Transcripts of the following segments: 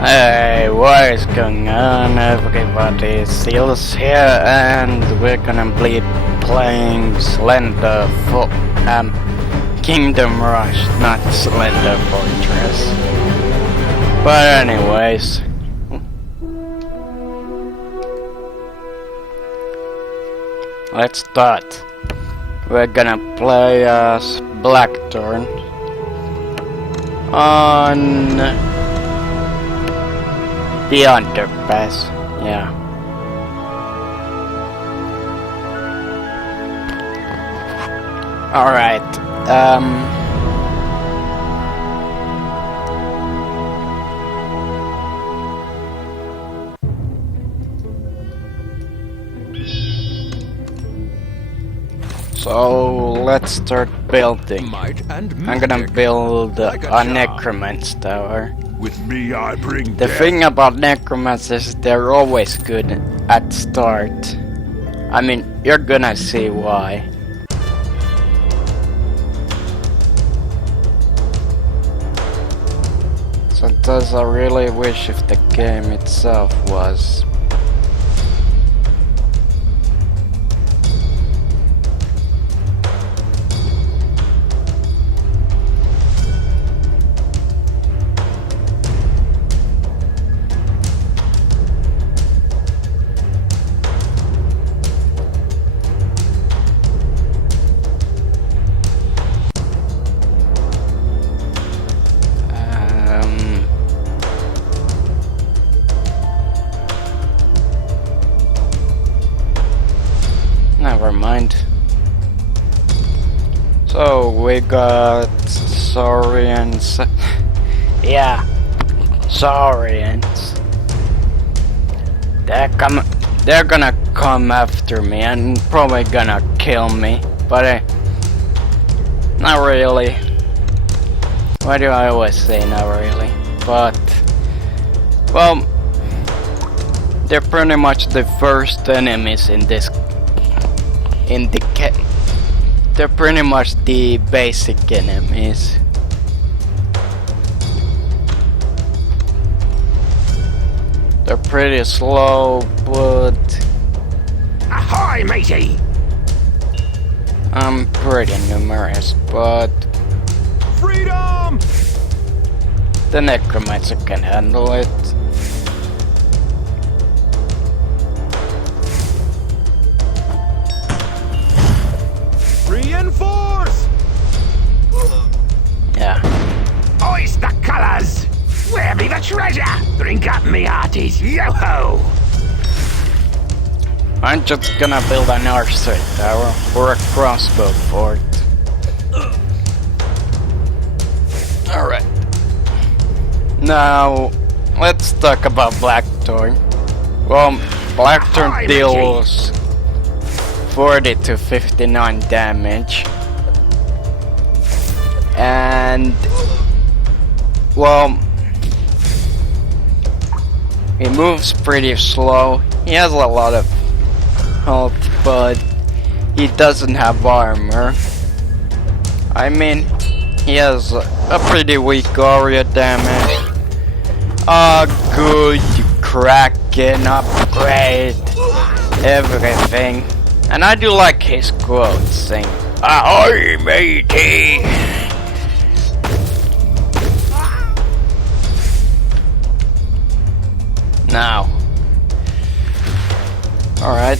Hey, what is going on, everybody? Seals here, and we're gonna be playing Kingdom Rush, not Slender Fortress. But anyways, let's start. We're gonna play as Blackthorn on the underpass, yeah. Alright, so let's start building. I'm gonna build a Necromance tower. With me, I bring The death. thing about Necromancers is they're always good at start. I mean, you're gonna see why. Sometimes I really wish if the game itself was. Never mind. So we got Saurians. Yeah, Saurians. They're gonna come after me and probably gonna kill me. But not really. Why do I always say not really? But well, they're pretty much the first enemies in this. They're pretty much the basic enemies. They're pretty slow, but Ahoy, matey! I'm pretty numerous, but Freedom! the Necromancer can handle it. Reinforce! Yeah. Hoist the colours! Where be the treasure? Drink up, me hearties, yo-ho! I'm just gonna build an archer tower or a crossbow fort. Alright. Now, let's talk about Blackthorn. Well, Blackthorn deals 40 to 59 damage. And, well, he moves pretty slow. He has a lot of health, but he doesn't have armor. I mean, he has a pretty weak aura damage. Good Kraken upgrade, everything. And I do like his quote saying, "Ahoy, matey!" Now, alright.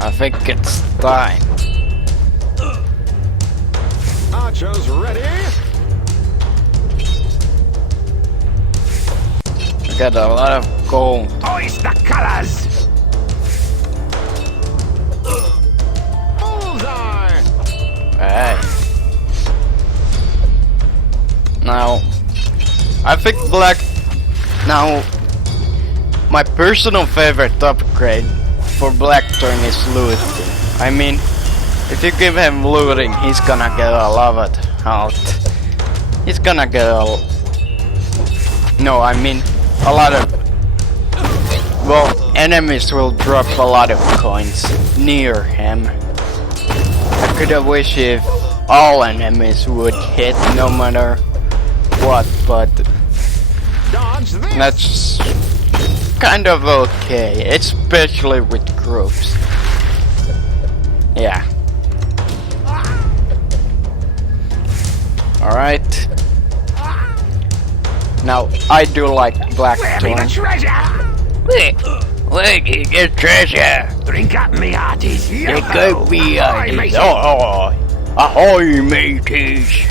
I think it's time. Archers ready? We got a lot of gold. Hoist the colours! Bullseye! Hey. Now, I think Now, my personal favorite upgrade for Blackthorn is looting. I mean, if you give him looting, he's gonna get a lot of health. He's gonna get no, I mean, a lot of... Well, enemies will drop a lot of coins near him. I could have wished if all enemies would hit no matter what, but Dodge this. that's kind of okay, especially with groups. Yeah. Alright. Now, I do like Where be the blackthorn. treasure? Look, you get treasure! Drink up, me hearties. It Yo-ho. could be Ahoy, matey. ahoy, mateys!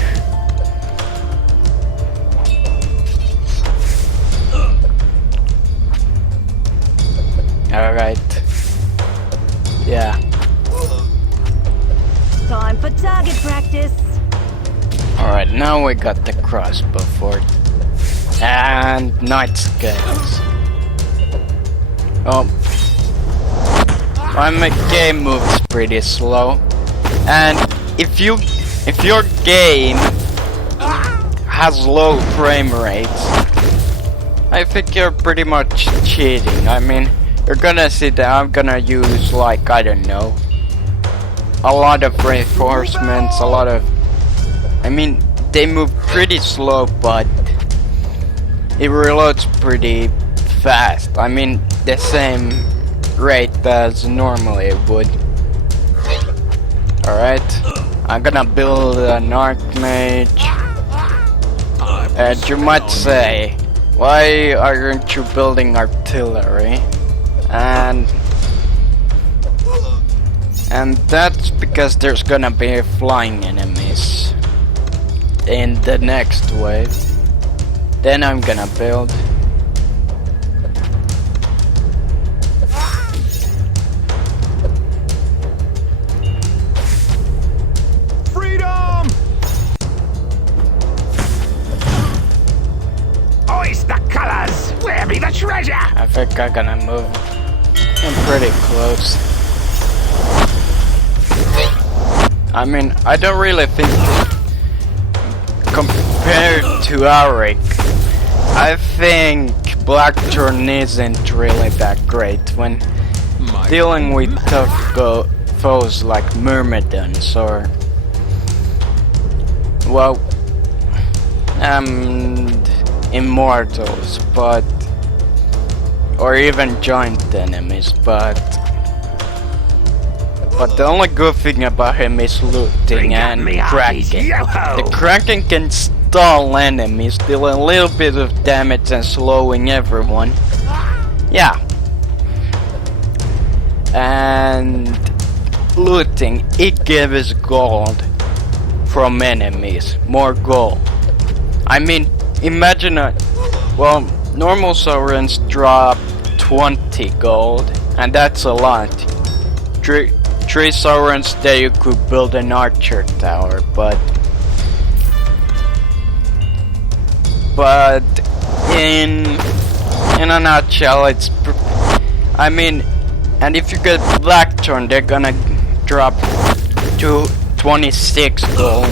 Alright. Yeah. Time for target practice. Alright, now we got the crossbow fort. And night scales. Oh. My game moves pretty slow. And if your game has low frame rates, I think you're pretty much cheating. I mean, you're gonna see that I'm gonna use, like, I don't know, a lot of reinforcements, a lot of... I mean, they move pretty slow, but it reloads pretty fast. I mean, the same rate as normally it would. Alright, I'm gonna build an Archmage. And you might say, why aren't you building artillery? And that's because there's gonna be flying enemies in the next wave. Then I'm gonna build. Freedom! Hoist the colors! Where be the treasure? I think I'm gonna move. I'm pretty close. I mean, I don't really think, compared to Auric, I think Blackthorn isn't really that great when dealing with tough foes like Myrmidons or, well, and Immortals, but, or even giant enemies, but the only good thing about him is looting and Kraken. The Kraken can stall enemies, deal a little bit of damage and slowing everyone. Yeah. And looting, it gives gold from enemies. More gold. I mean, imagine well, normal Saurons drop 20 gold, and that's a lot. Three Saurons there you could build an archer tower, but in a nutshell, it's I mean, and if you get Blackthorn, they're gonna drop to 26 gold,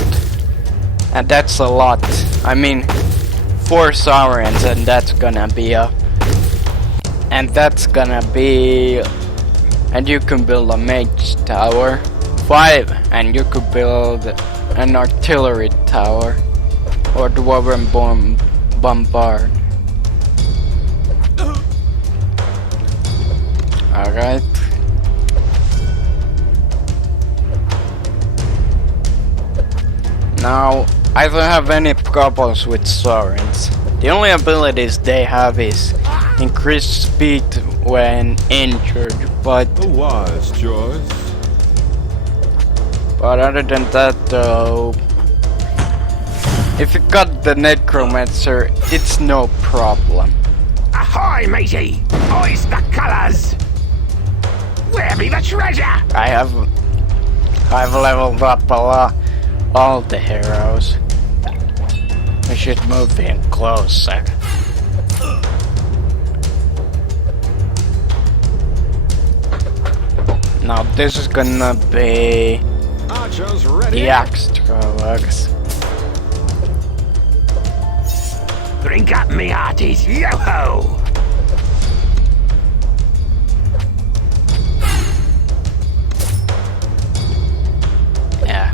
and that's a lot. I mean, 4 Saurons, and that's gonna be and you can build a mage tower. 5, and you could build an artillery tower or dwarven bombard. Alright. Now, I don't have any problems with Saurons. The only abilities they have is increased speed when injured, but A wise choice. other than that though, if you got the Necromancer, it's no problem. Ahoy, matey! Hoist the colors! Where be the treasure? I've leveled up a lot, all the heroes. We should move in closer. Now this is gonna be Archers ready. the axe throwers. Drink up, me hearties. Yo-ho! Yeah.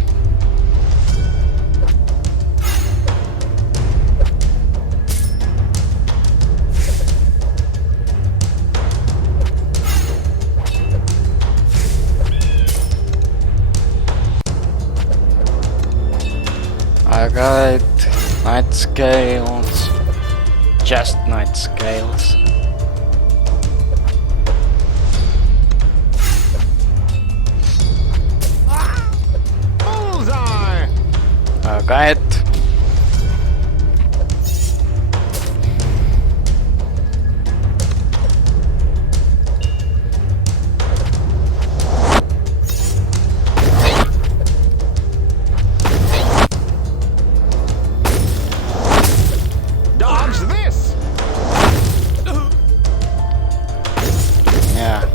I got night scales. Just night scales. Bullseye! I got Dodge this! yeah.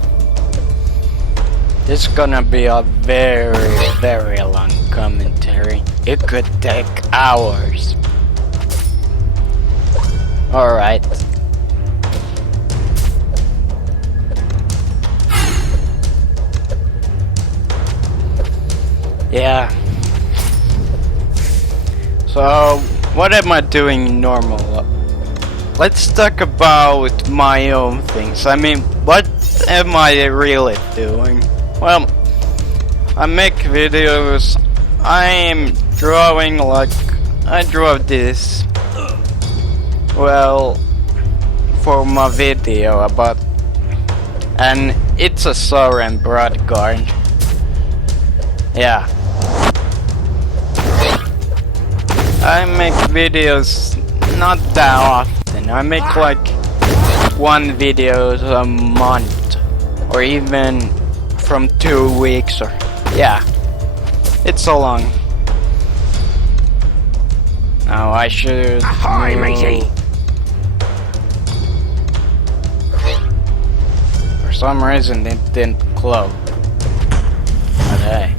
This is gonna be a very long commentary. It could take hours. Alright. Yeah. So, what am I doing normal? Let's talk about my own things. I mean, what am I really doing? Well, I make videos. I'm drawing like I draw this. Well, for my video about, and it's a Soren Broadguard. Yeah. I make videos not that often. I make like one video a month, or even from 2 weeks, or yeah. It's so long. Now I should. Ahoy, matey! For some reason it didn't close. But hey.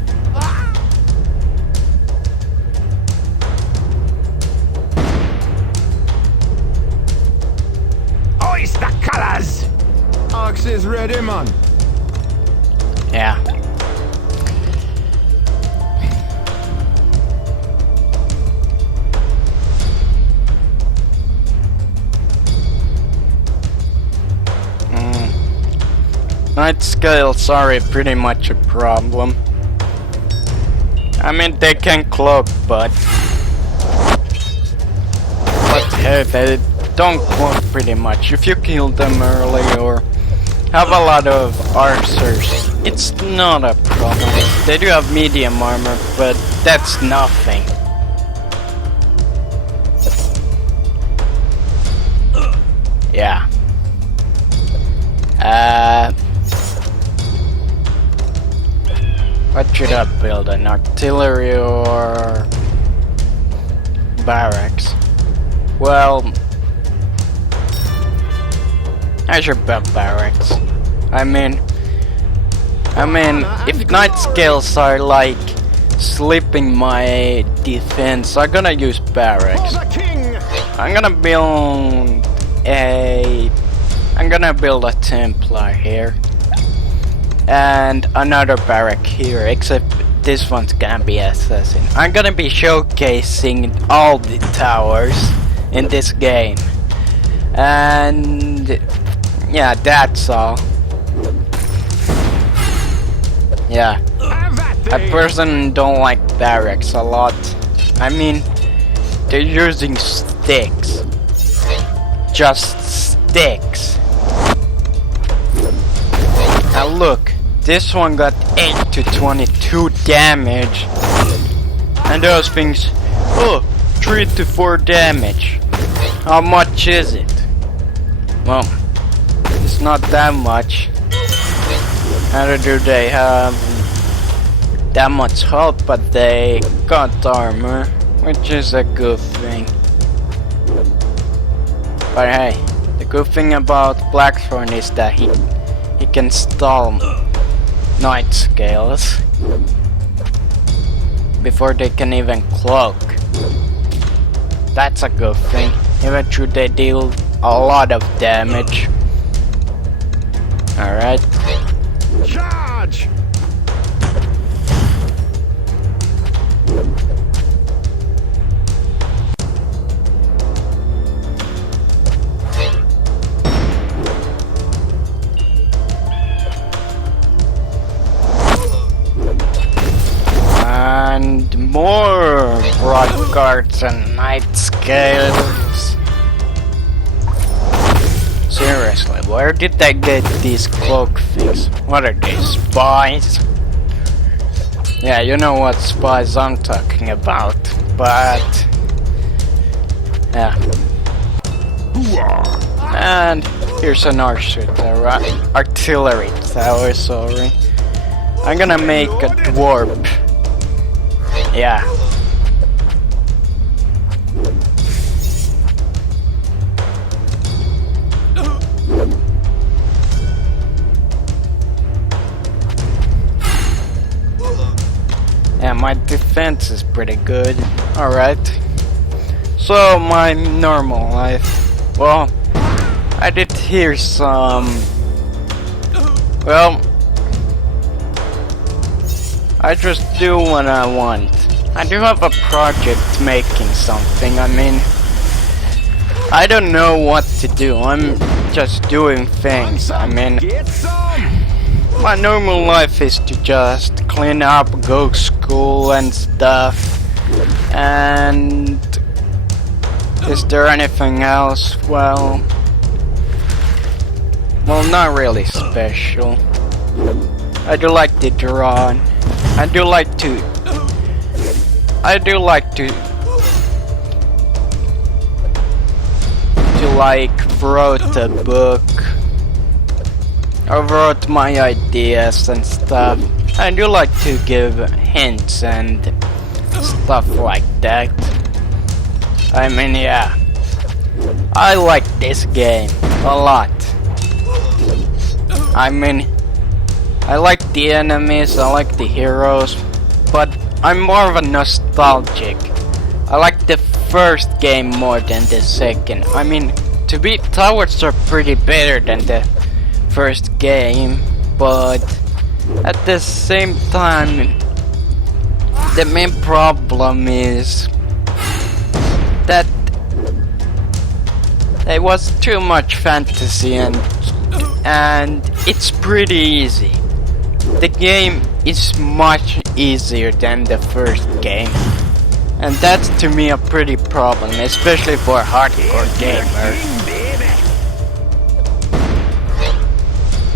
Hoist the colors! Ox is ready, man. Yeah. Night scales are pretty much a problem. I mean, they can cloak, but hey, they don't cloak pretty much. If you kill them early or have a lot of archers, it's not a problem. They do have medium armor, but that's nothing. Yeah. What should I build? An artillery or barracks? Well, I should build barracks. I mean, if night scales are like slipping my defense, I'm gonna use barracks. For the king! I'm gonna build a Templar here. And another barrack here, except this one's gonna be assassin. I'm gonna be showcasing all the towers in this game. And yeah, that's all. Yeah. Have that I thing! personally don't like barracks a lot. I mean, they're using sticks. Just sticks. Now look, this one got 8 to 22 damage. And those things, 3 to 4 damage. How much is it? Well, it's not that much. Neither do they have that much health, but they got armor, which is a good thing. But hey, the good thing about Blackthorn is that he can stall night scales before they can even cloak. That's a good thing. Even though they deal a lot of damage. Alright. Charge! And more more broad guards and night scales. Seriously, where did they get these cloak things? What are they, spies? Yeah, you know what spies I'm talking about, but yeah. And here's an artillery tower, sorry. I'm gonna make a dwarf. Yeah. Yeah, my defense is pretty good. Alright. So, my normal life. Well, I did hear some... Well... I just do what I want. I do have a project making something, I mean... I don't know what to do, I'm just doing things, I mean... My normal life is to just clean up, go to school and stuff. And... Is there anything else? Well, not really special. I do like to draw. I do like to wrote a book. I wrote my ideas and stuff. I do like to give hints and stuff like that. I mean, yeah. I like this game a lot. I mean, I like the enemies, I like the heroes, but I'm more of a nostalgic. I like the first game more than the second. I mean, to be towers are pretty better than the first game, but at the same time, the main problem is that there was too much fantasy and it's pretty easy. The game is much easier than the first game, and that's to me a pretty problem, especially for hardcore gamers.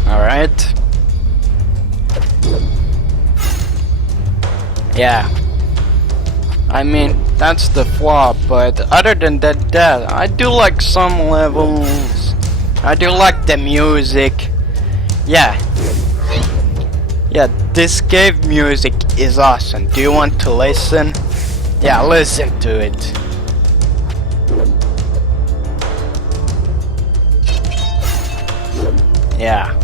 Alright. Yeah. I mean, that's the flaw, but other than that, I do like some levels. I do like the music. Yeah. Yeah, this cave music is awesome. Do you want to listen? Yeah, listen to it. Yeah.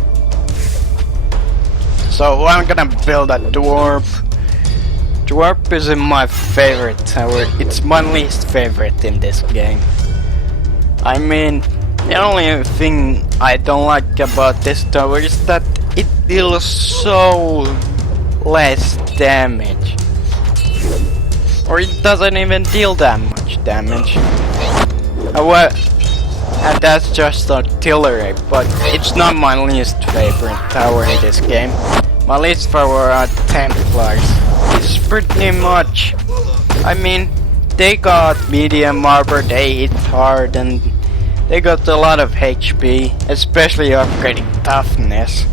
So I'm gonna build a dwarf. Dwarf isn't my favorite tower, it's my least favorite in this game. I mean, the only thing I don't like about this tower is that it deals so less damage. Or it doesn't even deal that much damage. And that's just artillery, but it's not my least favorite tower in this game. My least favorite are Templars. It's pretty much, I mean, they got medium armor, they hit hard, and they got a lot of HP, especially upgrading toughness.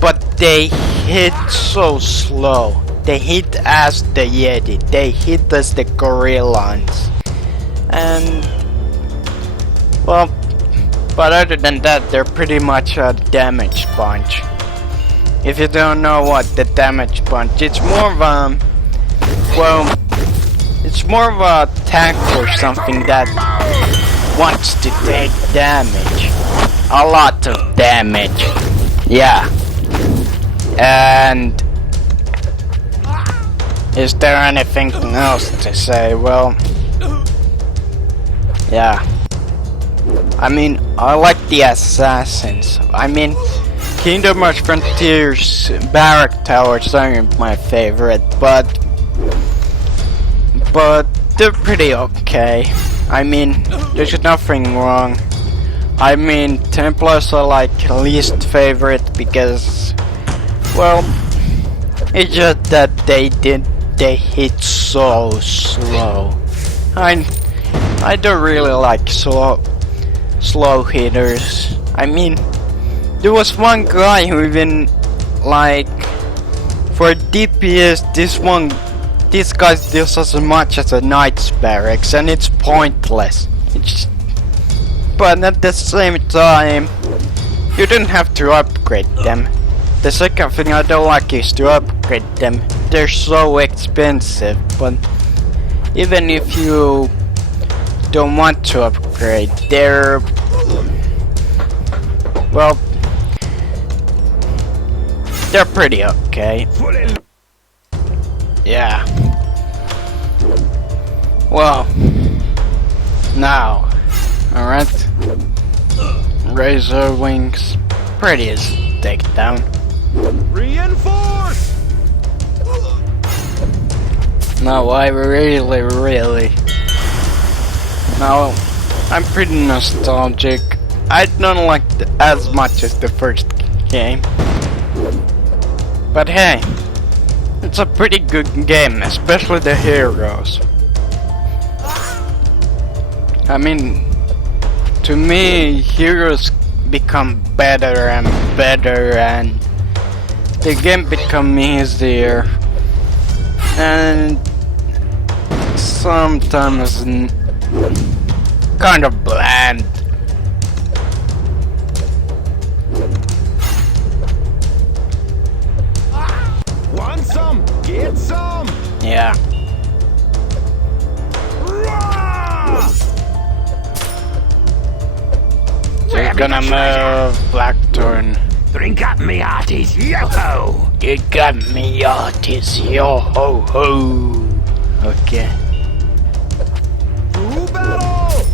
But they hit so slow. They hit as the Yeti, they hit as the Gorillons. And, well, but other than that, they're pretty much a damage punch. If you don't know what the damage punch, it's more of a, well, it's more of a tank or something that wants to take damage. A lot of damage. Yeah. And is there anything else to say? Well, yeah. I mean, I like the assassins. I mean, Kingdom Hearts Frontiers barrack towers aren't my favorite, but they're pretty okay. I mean, there's nothing wrong. I mean, Templars are like least favorite because, well, It's just that they hit so slow. I don't really like slow hitters. I mean, there was one guy who even like for DPS this guy deals as much as a knight's barracks, and it's pointless. But at the same time, you don't have to upgrade them. The second thing I don't like is to upgrade them. They're so expensive, but even if you don't want to upgrade, they're pretty okay. Yeah. Well, now, alright. Razor Wings, prettiest takedown. Reinforce! No, I really. No, I'm pretty nostalgic. I don't like as much as the first game. But hey, it's a pretty good game, especially the heroes. I mean, to me, heroes become better and better, and the game become easier, and sometimes kind of bland. Want some? Get some! Yeah. Rah! So you're gonna move Blackthorn. Drink up me hearties, yo-ho! You got me, artist, yo ho ho. Okay. To battle!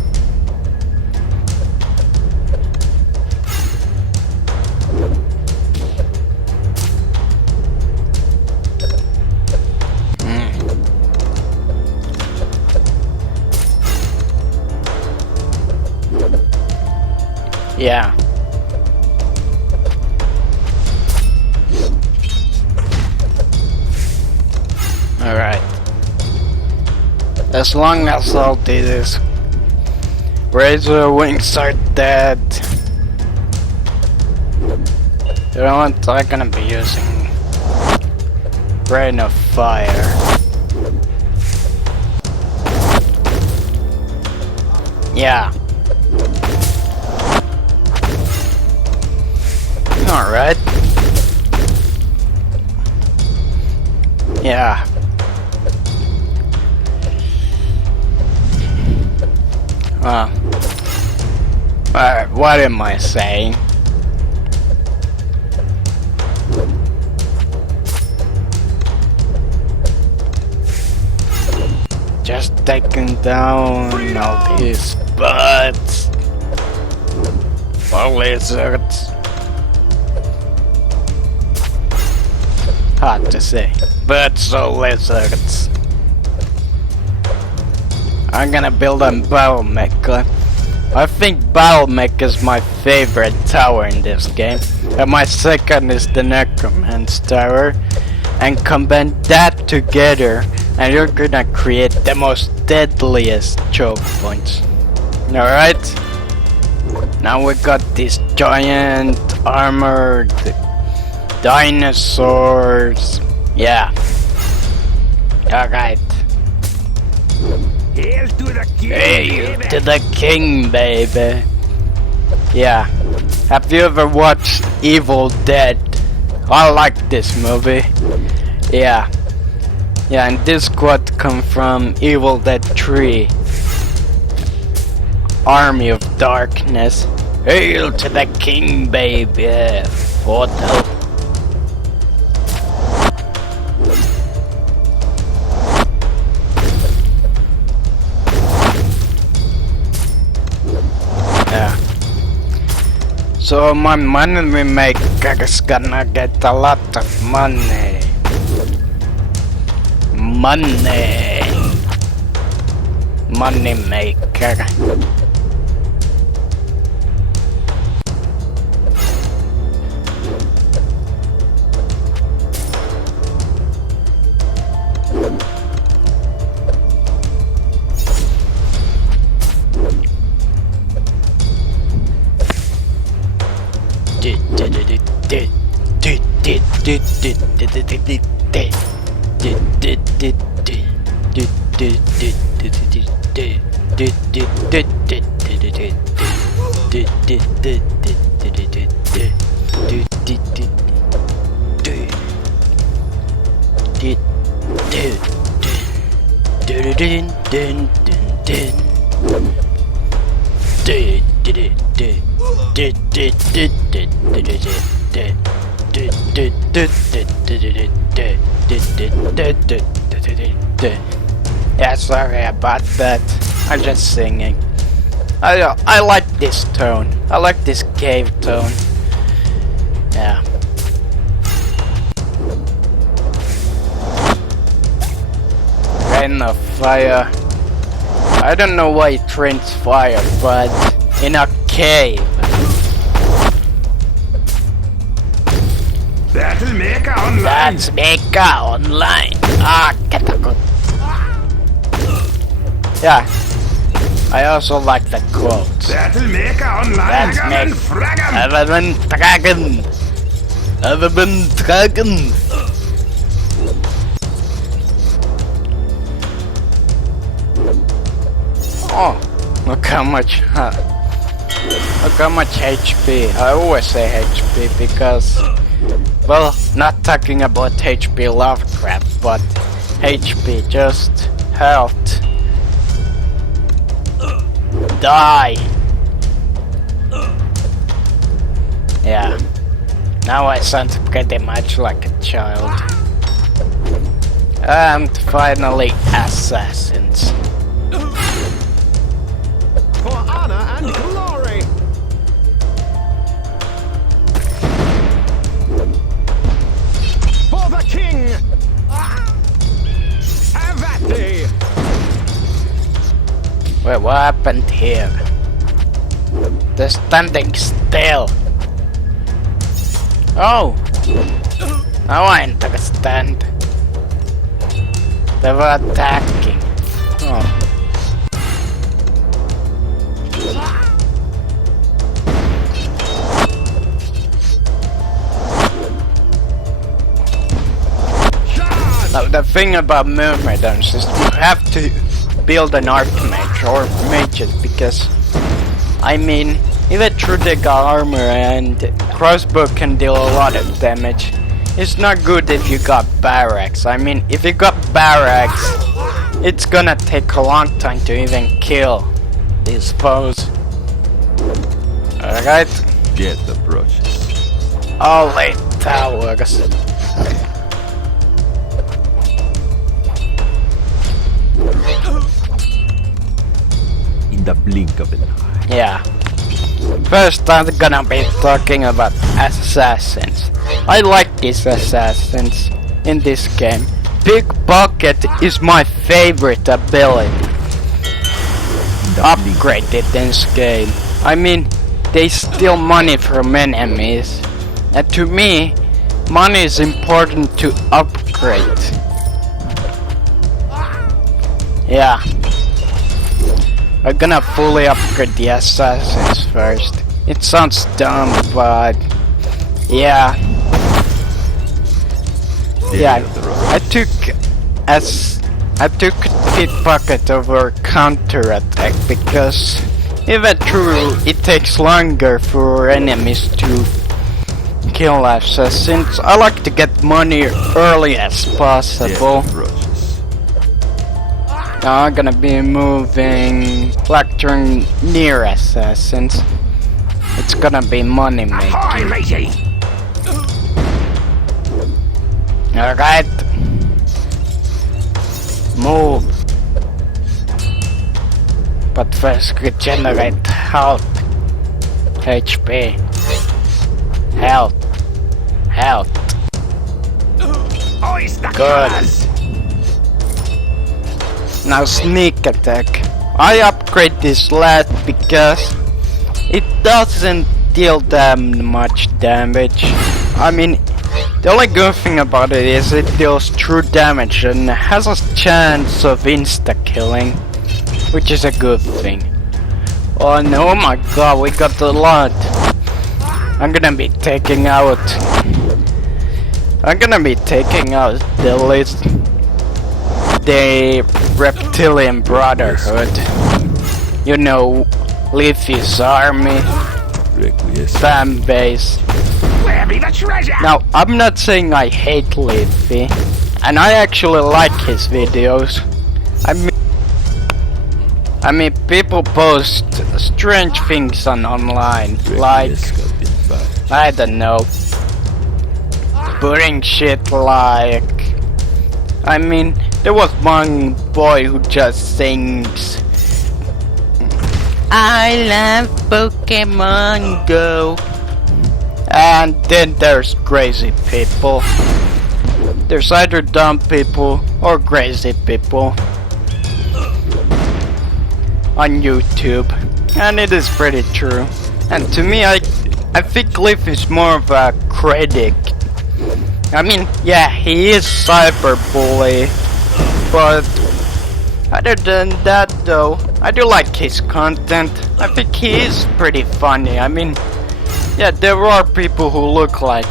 Yeah. Alright. As long as I'll do this. Razor Wings are dead. You know what? I'm gonna be using Rain of Fire. Yeah. Alright. Yeah. What am I saying? Just taking down all these birds. Or lizards. Hard to say. Birds or lizards. I'm gonna build a battle mecha. I think battle mech is my favorite tower in this game. And my second is the Necromance tower. And combine that together and you're gonna create the most deadliest choke points. Alright? Now we got these giant armored dinosaurs. Yeah. Alright. Hail to the king, Hail baby. to the king, baby. Yeah. Have you ever watched Evil Dead? I like this movie. Yeah. Yeah, and this quote come from Evil Dead 3. Army of Darkness. Hail to the king, baby. Photo. Yeah. So my money maker is gonna get a lot of money. Money maker. Yeah, sorry about that. I'm just singing. I like this tone. I like this cave tone. Yeah. Rain of fire. I don't know why it rains fire, but in a cave. That'll make her online. That's Mega Online. Ah, katakot. Yeah. I also like the quotes. That'll make her online. That's Fragam and make- fragam. Other than dragon. Oh, look how much HP. I always say HP because, well, not talking about HP Lovecraft, but HP, just health. Die. Yeah. Now I sound pretty much like a child. And finally, assassins. For honor and glory. For the king. Have at thee. Wait, what happened here? They're standing still. Oh! Now I understand. They were attacking. Oh. Now the thing about myrmidons is you have to build an archmage or mages because, I mean, even through the armor and crossbow can deal a lot of damage. It's not good if you got barracks. I mean, if you got barracks, it's gonna take a long time to even kill these foes. Alright? Get the brushes. All 8 towers. In the blink of an eye. Yeah. First I'm gonna be talking about assassins. I like these assassins in this game. Pickpocket is my favorite ability. Upgraded in this game. I mean, they steal money from enemies. And to me, money is important to upgrade. Yeah. I'm gonna fully upgrade the assassins first. It sounds dumb, but yeah. Yeah, I took pickpocket over counterattack because even true it takes longer for enemies to kill assassins. I like to get money early as possible. Now I'm gonna be moving lectern near assassins. It's gonna be money Ahoy, making. matey. Alright. Move. But first regenerate health. HP. Health. Health. Oyster Good. colours. Now sneak attack. I upgrade this last because it doesn't deal them much damage. I mean, the only good thing about it is it deals true damage and has a chance of insta-killing, which is a good thing. Oh no, oh my god, we got a lot. I'm gonna be taking out I'm gonna be taking out the list, the Reptilian Brotherhood. You know, Leafy's army, Requiescat. fan base. Where be the treasure? Now, I'm not saying I hate Leafy, and I actually like his videos. I mean, people post strange things on online, like, Requiescat in fact. I don't know, putting shit like, I mean, there was one boy who just sings, I love Pokemon Go. And then there's crazy people. There's either dumb people or crazy people on YouTube, and it is pretty true. And to me, I think Cliff is more of a critic. I mean, yeah, he is cyberbully, but other than that though, I do like his content. I think he is pretty funny. I mean, yeah, there are people who look like,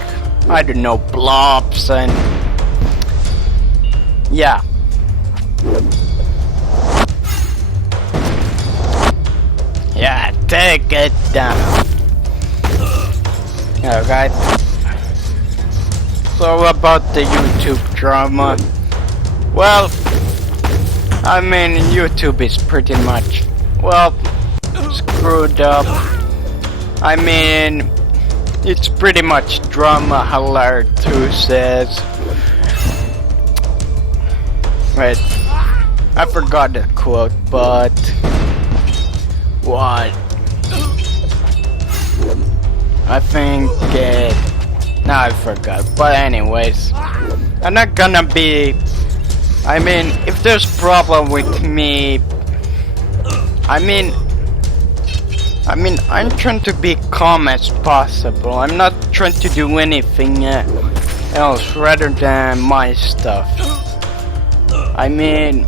I don't know, blobs and yeah. Yeah, take it down. Alright. So about the YouTube drama. Well, I mean, YouTube is pretty much, well, screwed up. I mean, it's pretty much drama, Hallard 2 says. Wait, I forgot the quote, but what? I think no, I forgot. But anyways, I'm not gonna be. I mean, if there's problem with me, I mean, I'm trying to be calm as possible. I'm not trying to do anything else rather than my stuff. I mean,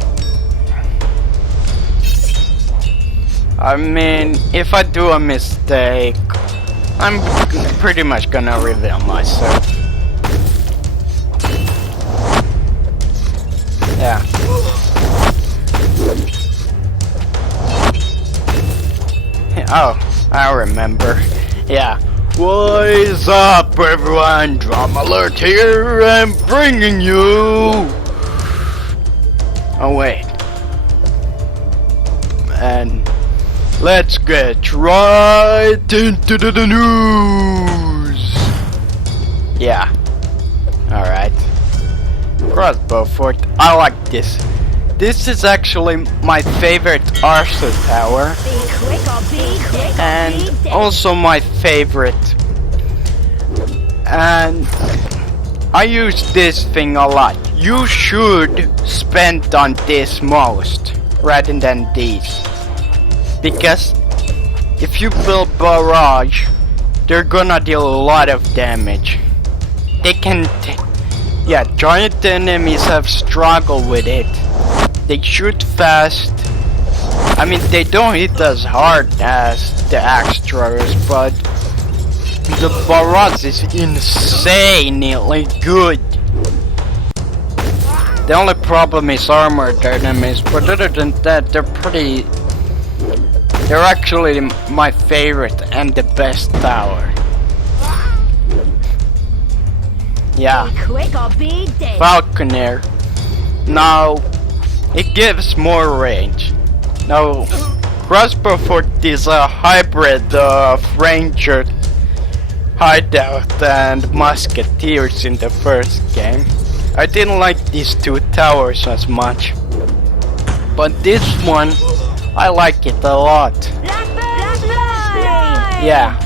if I do a mistake, I'm pretty much gonna reveal myself. Yeah. Oh, I remember. Yeah. What is up, everyone? Drama Alert here, and bringing you. Oh wait. And let's get right into the news. Yeah. All right. Crossbow fort. I like this. This is actually my favorite Arthur tower, and also my favorite. And I use this thing a lot. You should spend on this most rather than these, because if you build barrage, they're gonna deal a lot of damage. They can, yeah, giant enemies have struggled with it. They shoot fast. I mean, they don't hit as hard as the axe throwers, but the barrage is insanely good. The only problem is armored enemies, but other than that, they're actually my favorite and the best tower. Yeah. Falconer. Now, it gives more range. Now, Crossbow Fort is a hybrid of Ranger, Hideout, and Musketeers in the first game. I didn't like these two towers as much, but this one, I like it a lot. Yeah.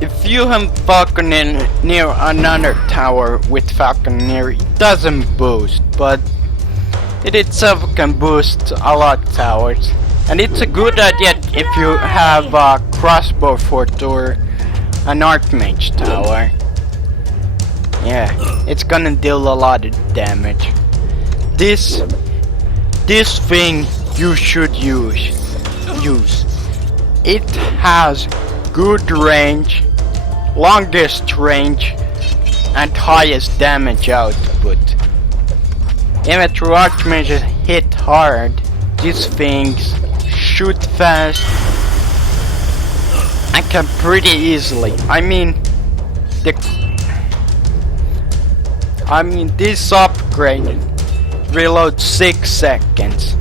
If you have Falconer near another tower with Falconer, it doesn't boost, but it itself can boost a lot of towers. And it's a good idea if you have a Crossbow Fort or an Archmage tower. Yeah, it's gonna deal a lot of damage. This thing you should use. It has good range, longest range, and highest damage output. Even though archmages hit hard, these things shoot fast and can pretty easily. I mean, this upgrade reloads 6 seconds.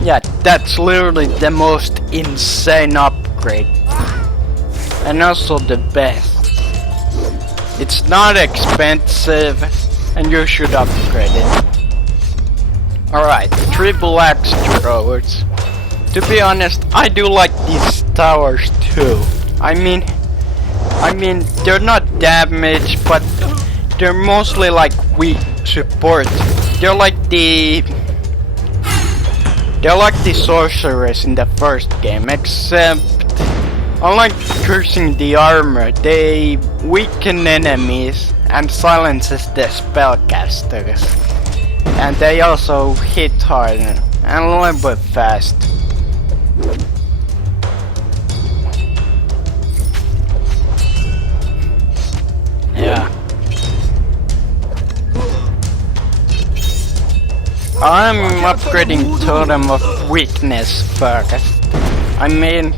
Yeah, that's literally the most insane upgrade. And also the best. It's not expensive, and you should upgrade it. Alright, triple axe throwers. To be honest, I do like these towers too. I mean, they're not damaged, but they're mostly like weak support. They're like the sorcerers in the first game, except unlike cursing the armor, they weaken enemies and silences the spellcasters. And they also hit hard and a little bit fast. Yeah. I'm upgrading Totem of Weakness first. I mean,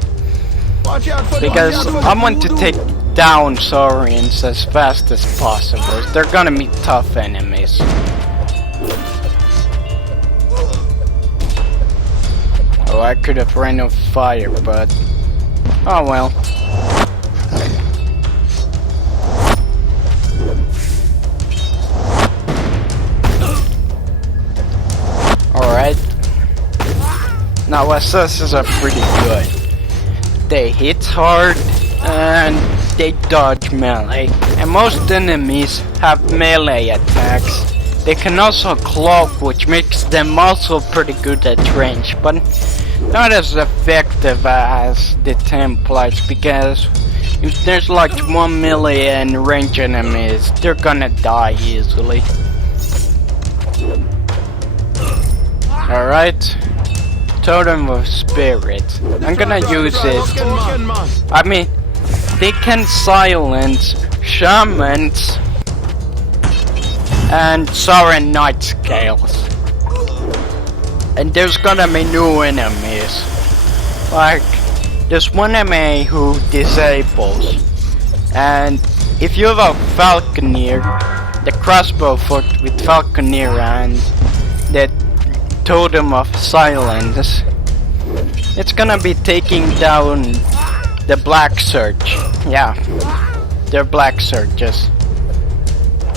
because I want to take down Saurians as fast as possible. They're gonna be tough enemies. Oh, I could have ran of fire, but oh well. Alright. Now assassins are pretty good. They hit hard and they dodge melee. And most enemies have melee attacks. They can also cloak, which makes them also pretty good at range, but not as effective as the Templars, because if there's like 1 million range enemies, they're gonna die easily. Alright. Totem of Spirit. I'm gonna use it. I mean, they can silence shamans and Sauron Night Scales. And there's gonna be new enemies. Like, there's one enemy who disables. And if you have a Falconeer, the crossbow foot with Falconeer and the Totem of Silence, it's gonna be taking down the Black Surge. Yeah, they're Black Surges.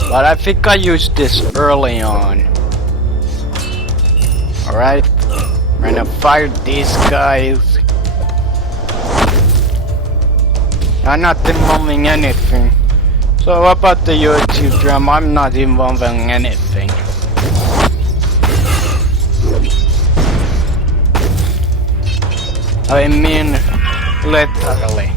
But I think I used this early on. Alright, we're gonna fire these guys. I'm not involving anything. So about the YouTube drum, I'm not involving anything. I mean, literally.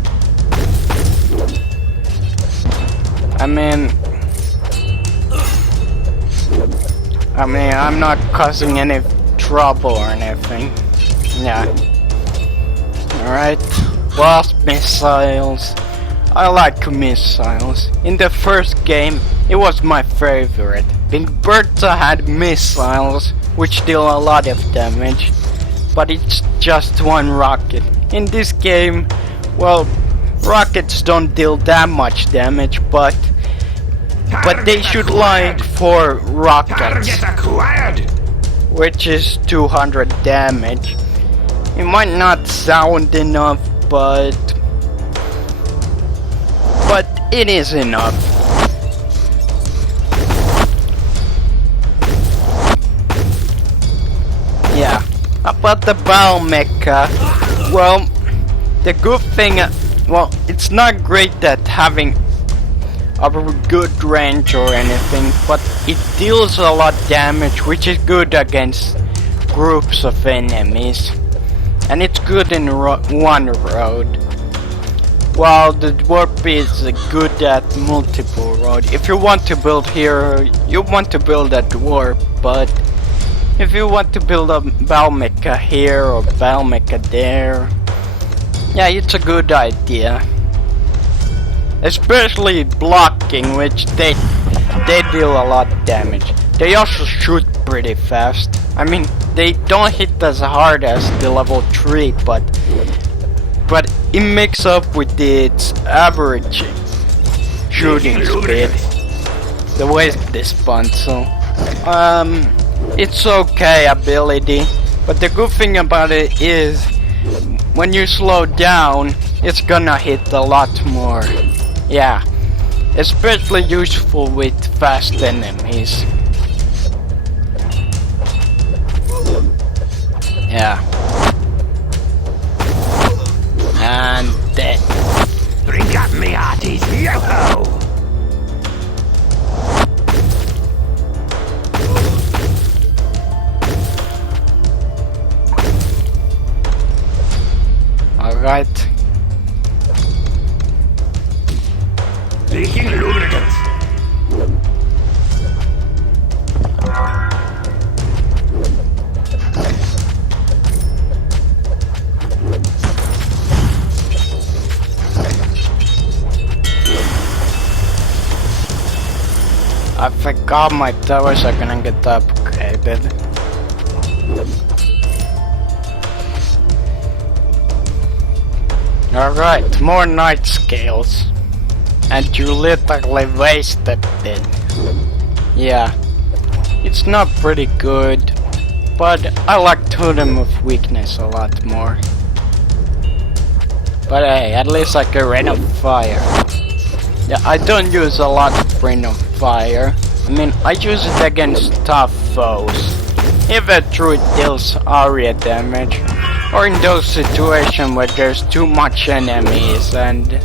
I'm not causing any trouble or anything. Yeah. Alright. Wasp missiles. I like missiles. In the first game, it was my favorite. Big Bertha had missiles, which deal a lot of damage. But it's just one rocket. In this game, well, rockets don't deal that much damage, but they should light 4 rockets, which is 200 damage. It might not sound enough, but it is enough. Yeah. About the Battle Mecha, well, the good thing, well, it's not great at having a good range or anything, but it deals a lot of damage, which is good against groups of enemies, and it's good in one road, while the Dwarf is good at multiple roads. If you want to build here, you want to build a Dwarf, but if you want to build a Battle Mecha here or Battle Mecha there, yeah, it's a good idea. especially blocking, which they deal a lot of damage. They also shoot pretty fast. I mean, they don't hit as hard as the level 3, but it makes up with its average shooting speed. The way this bun, so it's okay ability, but the good thing about it is when you slow down, it's gonna hit a lot more. Yeah, especially useful with fast enemies. Yeah. And dead. Drink up me hearties, yo-ho! Alright. Leaking lubricant. I forgot my towers are gonna get upgraded. Alright, more night scales. And you literally wasted it. Yeah. It's not pretty good, but I like Totem of Weakness a lot more. But hey, at least I can Rain of Fire. Yeah, I don't use a lot of Rain of Fire. I mean, I use it against tough foes. If it truly deals area damage. Or in those situations where there's too much enemies and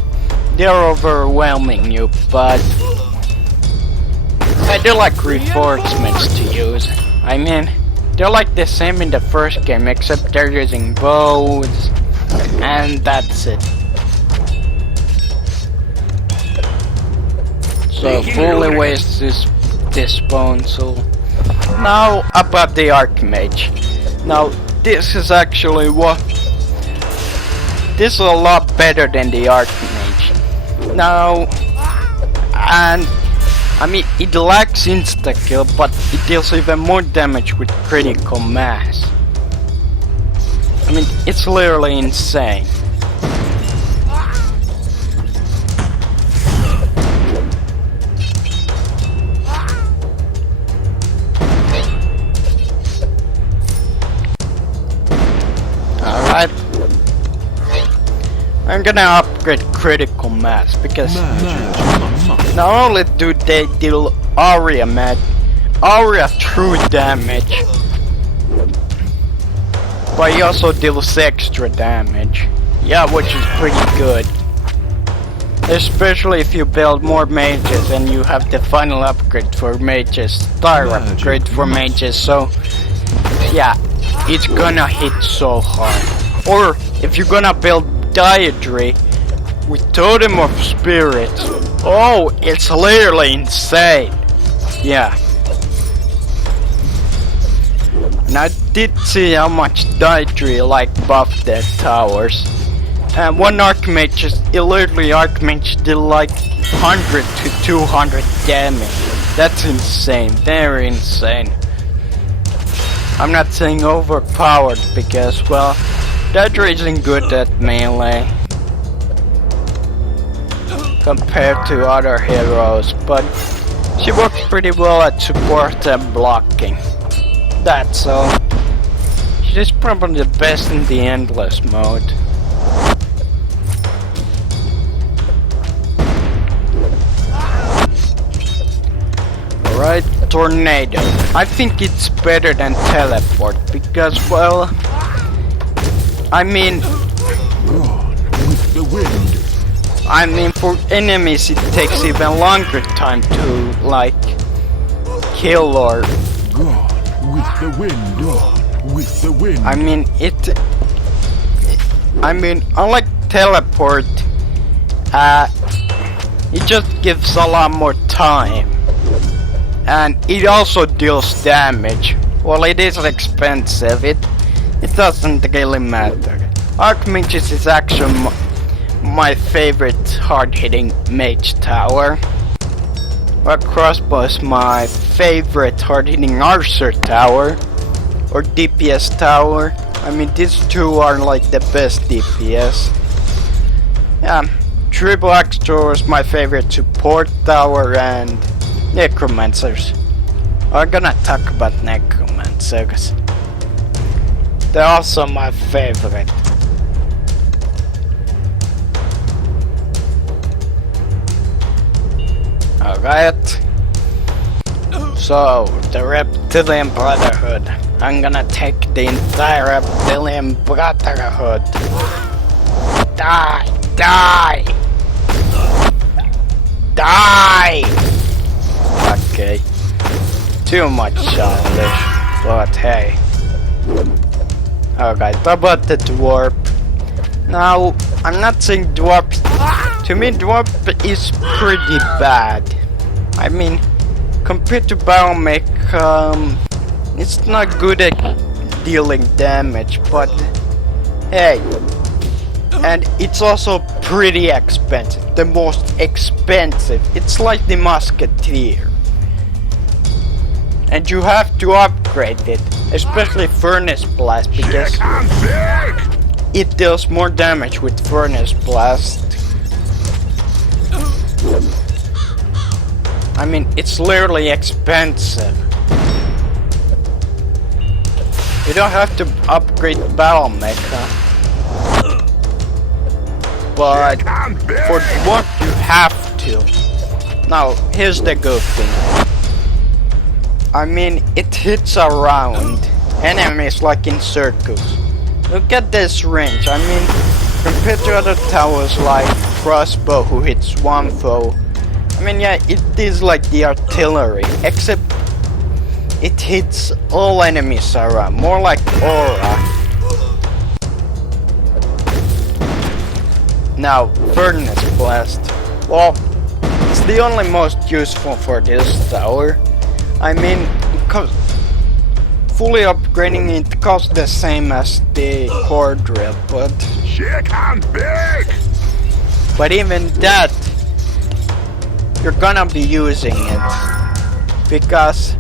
they're overwhelming you, but I do like reinforcements to use. I mean, they're like the same in the first game, except they're using bows, and that's it. So fully waste this bone, so now about the Archmage. Now this is actually this is a lot better than the Archmage. Now, and I mean, it lacks insta-kill, but it deals even more damage with critical mass. I mean, it's literally insane. Alright. I'm gonna upgrade critical mass because not only do they deal aria true damage, but he also deals extra damage. Yeah, which is pretty good. Especially if you build more mages and you have the final upgrade for mages, star upgrade for mages, so yeah, it's gonna hit so hard. Or if you're gonna build Dietary with Totem of Spirits, oh, it's literally insane. Yeah. And I did see how much Dietary like buffed their towers. And one Archmage literally Archmage did like 100 to 200 damage. That's insane, very insane. I'm not saying overpowered because, well, Dietary isn't good at melee compared to other heroes, but she works pretty well at support and blocking. That's all. She's probably the best in the endless mode. Alright, Tornado. I think it's better than Teleport because, well, I mean, with the wind. I mean, for enemies it takes even longer time to, like, kill or... God, with the wind, God, with the wind. I mean, unlike Teleport, it just gives a lot more time. And it also deals damage. Well, it is expensive, it doesn't really matter. Archmage's is actually my favorite hard-hitting mage tower. But crossbow is my favorite hard-hitting archer tower. Or DPS tower. I mean, these two are like the best DPS. Yeah, triple axe thrower is my favorite support tower, and necromancers. I'm gonna talk about necromancers. They're also my favorite. Alright. So, the Reptilian Brotherhood. I'm gonna take the entire Reptilian Brotherhood. Die! Die! Die! Okay. Too much childish. But hey. Alright, about the dwarf. Now, I'm not saying dwarf. To me, dwarf is pretty bad. I mean, compared to Battlemech, it's not good at dealing damage, but hey. And it's also pretty expensive. The most expensive. It's like the Musketeer. And you have to upgrade it, especially Furnace Blast, because it deals more damage with Furnace Blast. I mean, it's literally expensive. You don't have to upgrade Battle Mecha, but for what you have to. Now, here's the good thing. I mean, it hits around enemies like in circles. Look at this range. I mean, compared to other towers like crossbow who hits one foe, I mean, yeah, it is like the artillery, except it hits all enemies around, more like aura. Now, Furnace Blast. Well, it's the only most useful for this tower. I mean, fully upgrading it costs the same as the core drill, but even that, you're gonna be using it, because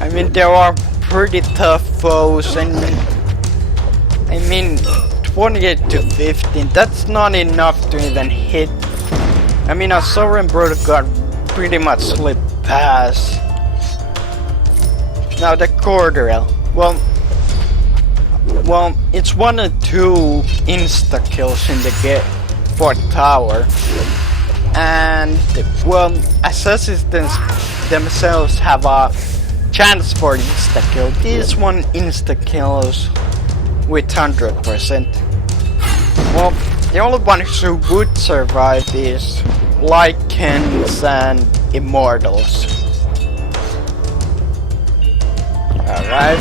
I mean, there are pretty tough foes, and I mean, 28 to 15, that's not enough to even hit. I mean, a Sovereign Brother got pretty much slip past. Now the core drill. Well, it's 1 or 2 insta kills in the game for tower, and well, assassins themselves have a chance for insta kill. This one insta kills with 100%. Well, the only one who would survive is Lycans and Immortals. Alright.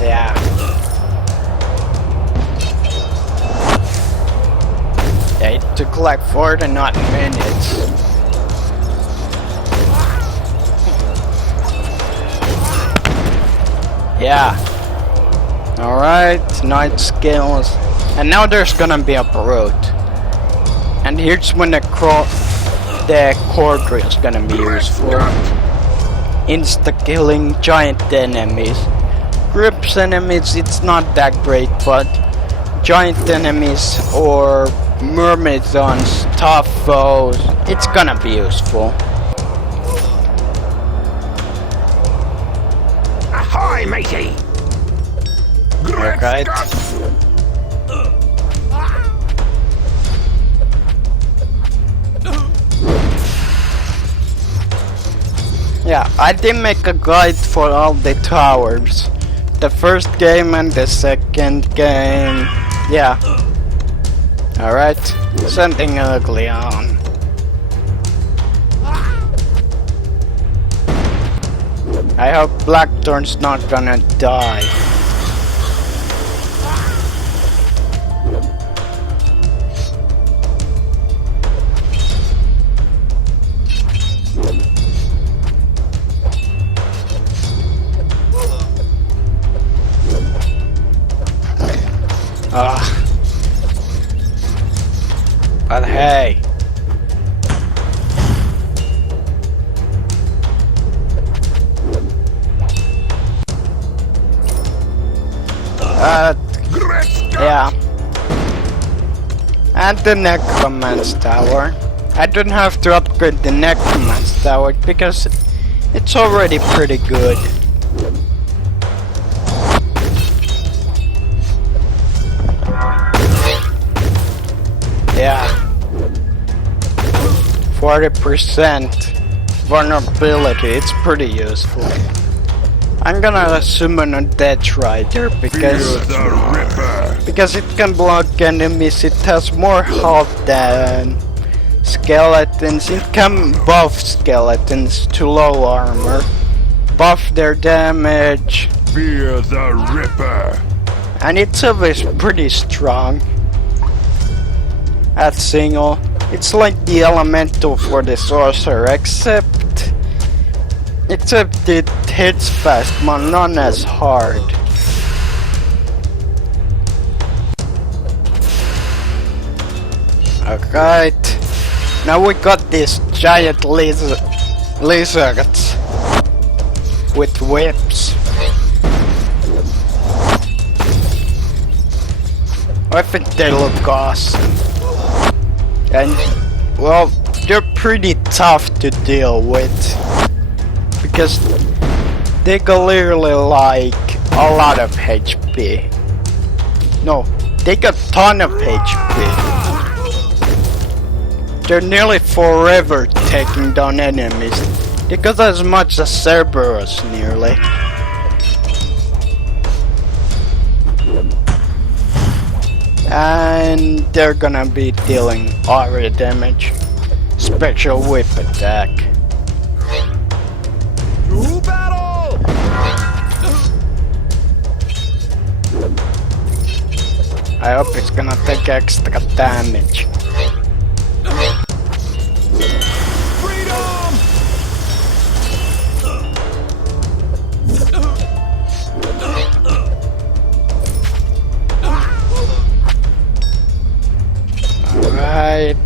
Yeah. Yeah, it took like 49 minutes. Yeah. Alright, night skills. And now there's gonna be a brute. And here's when the core drill is gonna be useful. Insta-killing giant enemies. Grips enemies, it's not that great, but giant enemies or myrmidons, tough foes, it's gonna be useful. Ahoy, matey! Alright. Yeah, I did make a guide for all the towers. The first game and the second game. Yeah. Alright, something ugly on. I hope Blackthorn's not gonna die. Hey. Yeah. And the Necromance Tower. I don't have to upgrade the Necromance Tower because it's already pretty good. Yeah. 40% vulnerability, it's pretty useful. I'm gonna summon a Death Rider because it can block enemies, it has more health than skeletons, it can buff skeletons to low armor, buff their damage. Fear the Ripper. And it's always pretty strong. At single, it's like the elemental for the sorcerer, except it hits fast, but not as hard. Alright, now we got these giant lizards with whips. I think they look awesome. And, well, they're pretty tough to deal with. Because they clearly like a lot of HP. No, they got a ton of HP. They're nearly forever taking down enemies. They got as much as Cerberus nearly. And they're gonna be dealing aura damage. Special whip attack. To battle! I hope it's gonna take extra damage. Freedom! Alright.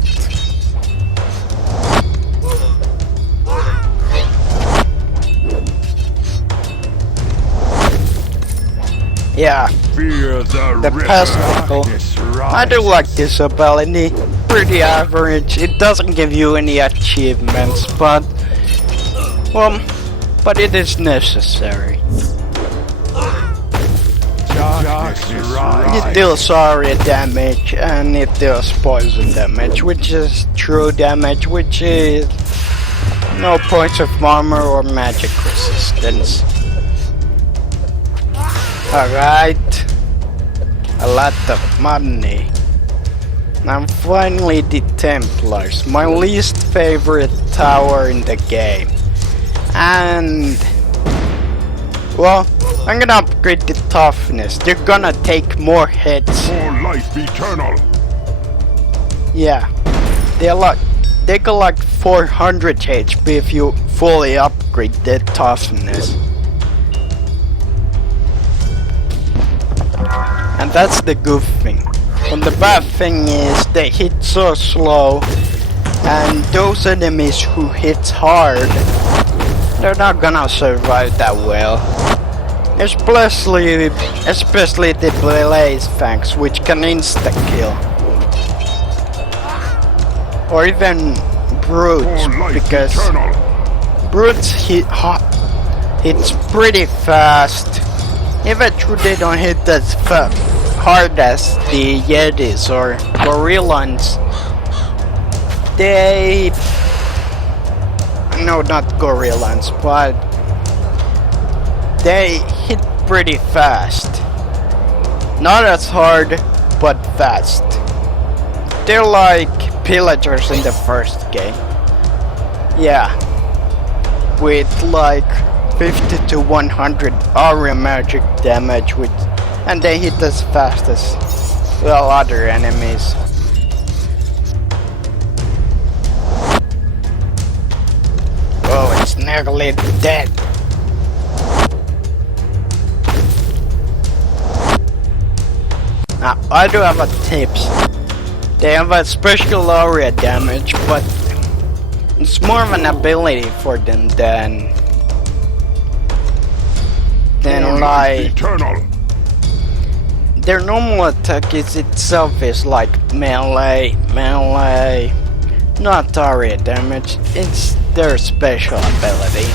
Yeah, Fear the Ripper. Pesticle. I do like this ability. Pretty average. It doesn't give you any achievements, but it is necessary. It deals aura damage and it deals poison damage, which is true damage, which is no points of armor or magic resistance. Alright, a lot of money. And finally the Templars, my least favorite tower in the game. And, well, I'm gonna upgrade the toughness. They're gonna take more hits. For life eternal. Yeah, they got like 400 HP if you fully upgrade the toughness. And that's the good thing. And the bad thing is they hit so slow, and those enemies who hit hard, they're not gonna survive that well. Especially the Blaze Fangs, which can insta-kill. Or even Brutes, because Brutes hits pretty fast. Even though they don't hit as hard as the Yetis or Gorillons, no, not Gorillons, but they hit pretty fast. Not as hard, but fast. They're like pillagers in the first game. Yeah. With like 50 to 100 aura magic damage, and they hit as fast as, well, other enemies. Oh, it's nearly dead. Now, I do have a tips. They have a special area damage, but it's more of an ability for them than like eternal. their normal attack is itself is like melee, not area damage. It's their special ability.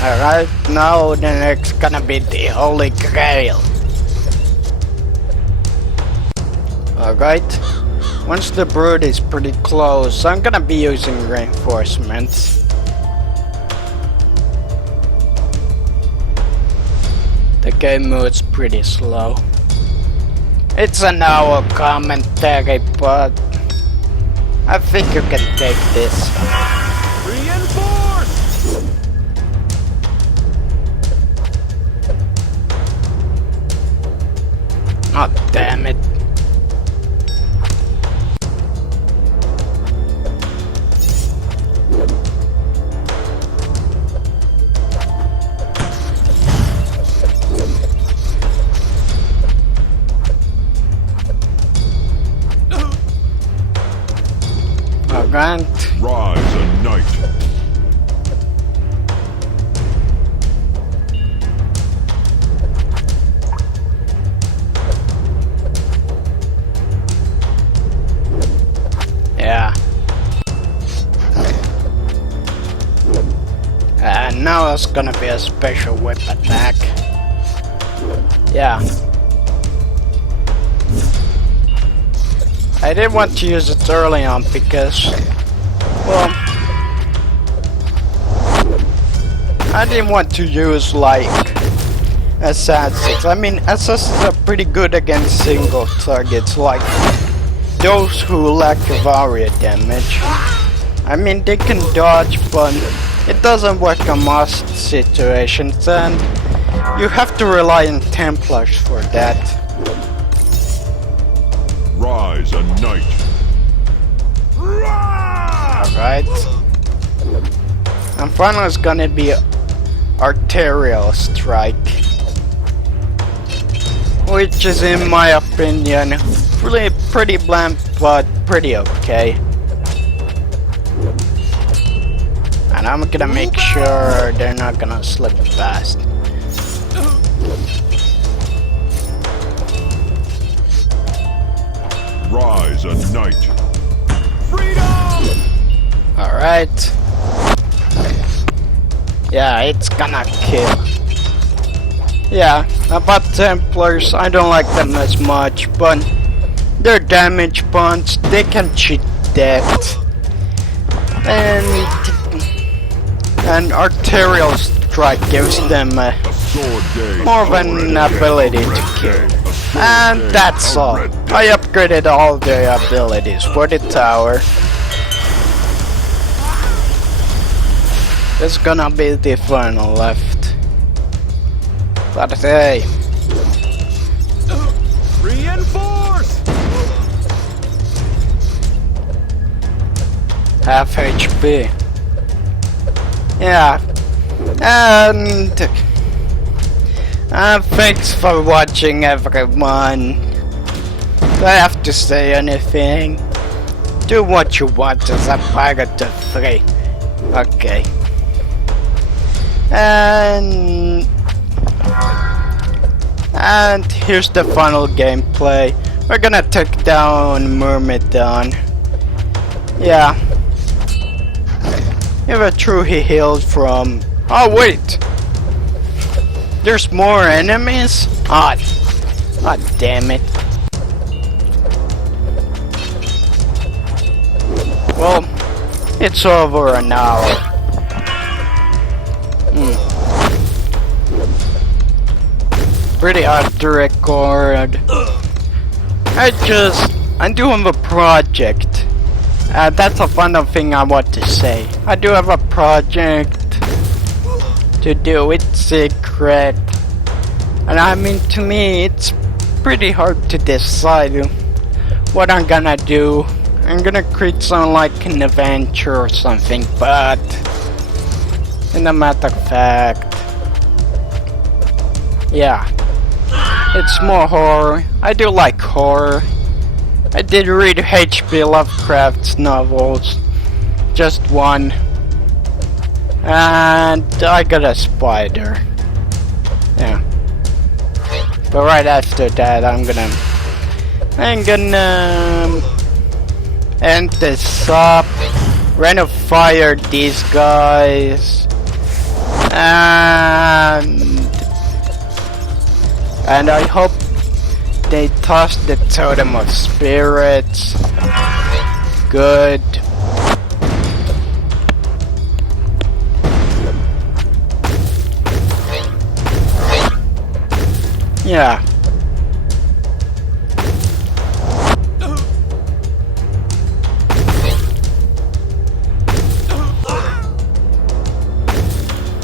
Alright, now the next gonna be the Holy Grail. Alright, once the brood is pretty close, I'm gonna be using reinforcements. The game moves pretty slow. It's an hour commentary, but I think you can take this. Reinforce! Oh, damn it. Alright. Rise a knight. Yeah. And now it's gonna be a special whip attack. Yeah. I didn't want to use it early on because, well, I didn't want to use like assassins. I mean, assassins are pretty good against single targets, like those who lack of area damage. I mean, they can dodge, but it doesn't work on most situations, and you have to rely on Templars for that. Rise a knight. Alright. And finally it's gonna be Arterial Strike, which is in my opinion really pretty bland but pretty okay. And I'm gonna make sure they're not gonna slip past. Rise a knight. Freedom! Alright. Yeah, it's gonna kill. Yeah, about Templars, I don't like them as much, but their damage bonds, they can cheat that. And Arterial Strike gives them more of an ability to kill. And that's all. I upgraded all the abilities for the tower. It's gonna be the final left. But hey. Reinforce! Half HP. Yeah. And thanks for watching, everyone. Do I have to say anything? Do what you want as a pirate of 3. Okay. And here's the final gameplay. We're gonna take down Myrmidon. Yeah. If a true he healed from... Oh wait! There's more enemies? Ah, damn it. Well, it's over an hour. Pretty hard to record. I do have a project. That's a fun thing I want to say. I do have a project to do it secret. And I mean, to me, it's pretty hard to decide what I'm gonna do. I'm gonna create something like an adventure or something, but in a matter of fact, yeah, it's more horror. I do like horror. I did read H.P. Lovecraft's novels. Just one. And I got a spider. Yeah. But right after that, I'm gonna end this up. We're gonna fire these guys. And I hope they toss the totem of spirits. Good. Yeah.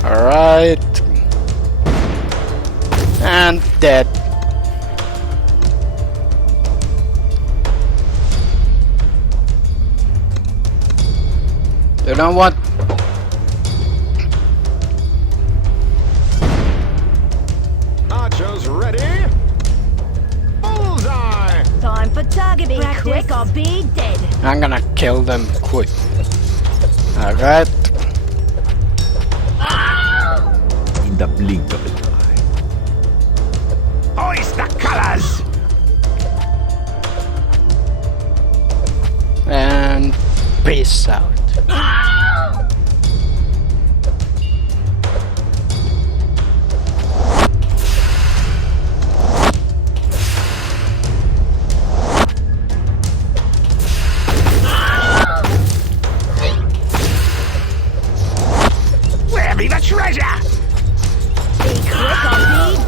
Alright. And dead. You know what? Nachos ready? Bullseye! Time for target practice. Quick or be dead. I'm gonna kill them quick. Alright. In the blink of an eye. Hoist the colors! And peace out. Where be the treasure? Be quick or be